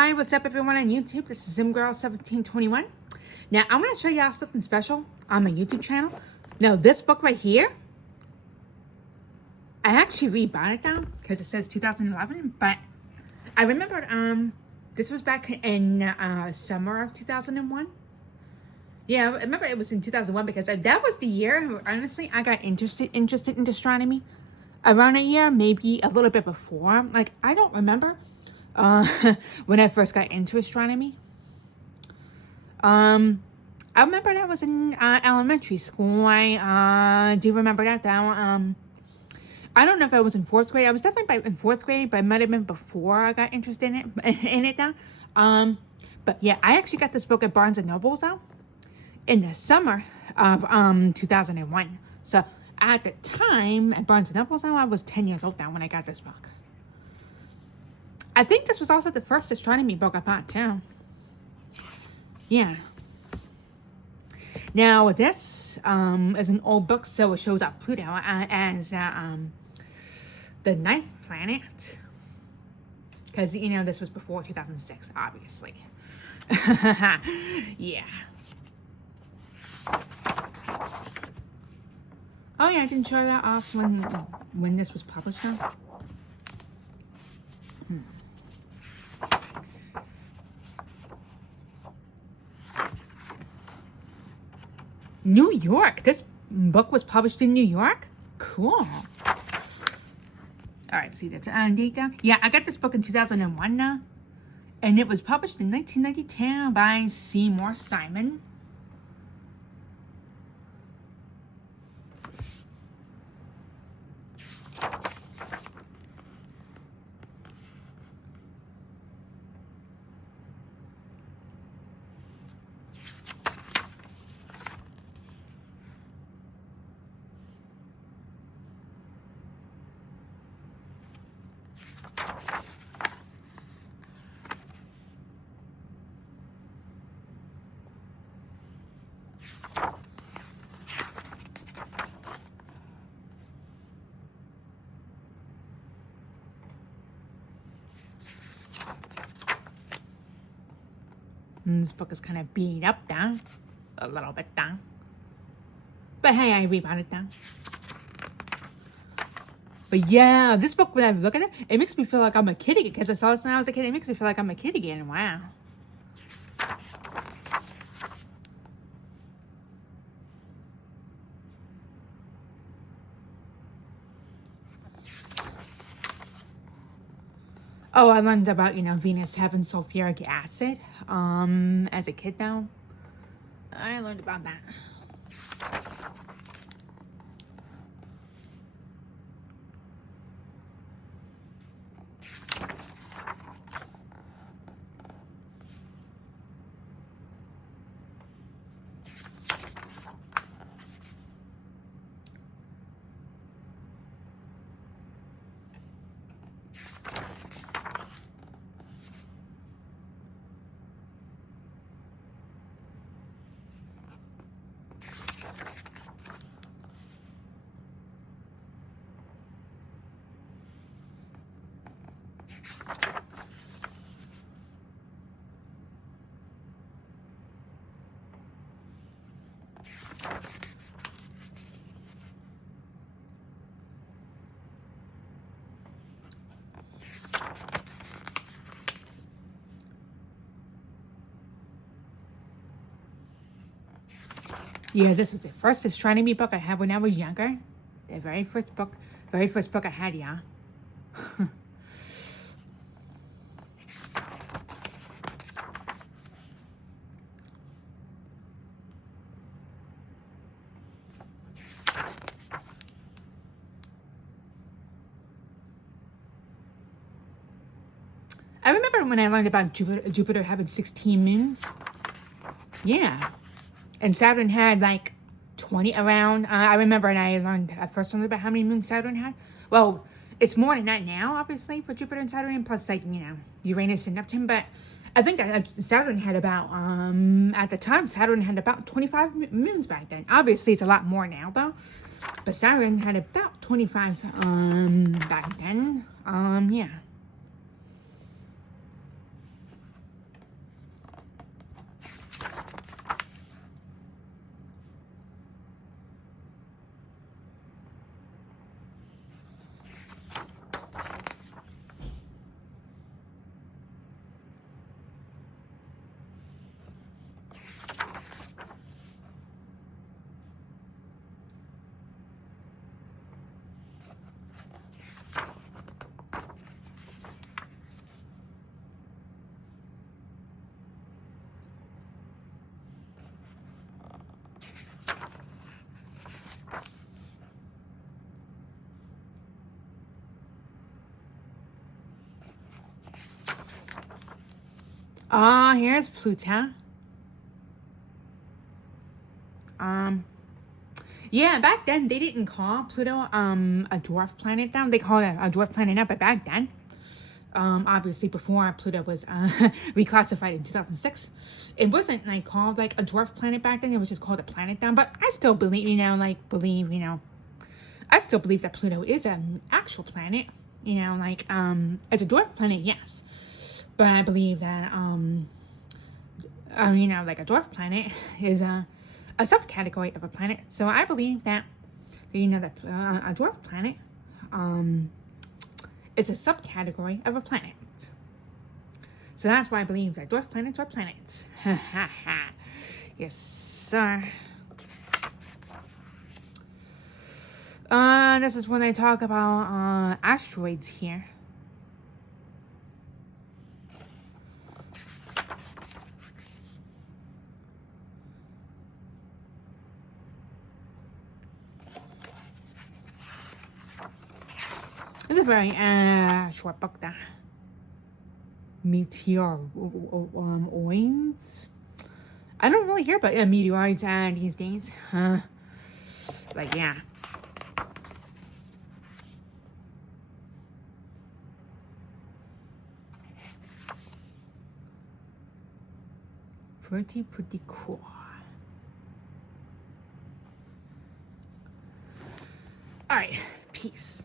Hi, what's up everyone on YouTube? This is ZimGirl1721. Now, I'm going to show y'all something special on my YouTube channel. Now, this book right here, I actually rebought it now because it says 2011, but I remember this was back in summer of 2001. Yeah, I remember it was in 2001 because that was the year, honestly, I got interested in astronomy. Around a year, maybe a little bit before. Like, I don't remember when I first got into astronomy. I remember that was in elementary school. I do remember that though. I don't know if I was in 4th grade. I was definitely in 4th grade, but it might have been before I got interested in it now. But yeah, I actually got this book at Barnes and Noble though in the summer of 2001. So at the time at Barnes and Noble, I was 10 years old now when I got this book. I think this was also the first astronomy book I bought too. Yeah. Now this is an old book, so it shows up Pluto as the 9th planet, because you know this was before 2006, obviously. Yeah. Oh yeah, I didn't show that off when this was published though. New York. This book was published in New York? Cool. Alright, see that's date down. Yeah, I got this book in 2001 now. And it was published in 1992 by Seymour Simon. And this book is kind of beat up down. A little bit down. But hey, I rebought it down. But yeah, this book, when I look at it, it makes me feel like I'm a kid again. Because I saw this when I was a kid. It makes me feel like I'm a kid again. Wow. Oh, I learned about, you know, Venus having sulfuric acid as a kid now. I learned about that. Yeah, this is the first astronomy book I had when I was younger. The very first book I had, yeah. I remember when I learned about Jupiter having 16 moons. Yeah. And Saturn had like 20 around. I remember, and I first learned about how many moons Saturn had. Well, it's more than that now, obviously, for Jupiter and Saturn, plus like, you know, Uranus and Neptune. But I think Saturn had about, at the time, Saturn had about 25 moons back then. Obviously, it's a lot more now, though. But Saturn had about 25 back then. Yeah. Here's Pluto. Yeah, back then they didn't call Pluto a dwarf planet now. They call it a dwarf planet now, but back then, obviously before Pluto was reclassified in 2006, it wasn't like called like a dwarf planet back then. It was just called a planet now. But I still believe, I still believe that Pluto is an actual planet. As a dwarf planet, yes, but I believe that like a dwarf planet is a subcategory of a planet. So I believe that, that a dwarf planet is a subcategory of a planet. So that's why I believe that dwarf planets are planets. Yes, sir. This is when I talk about asteroids here. It's a very short book, that meteoroids. I don't really hear about meteoroids these days. But yeah. Pretty cool. All right, peace.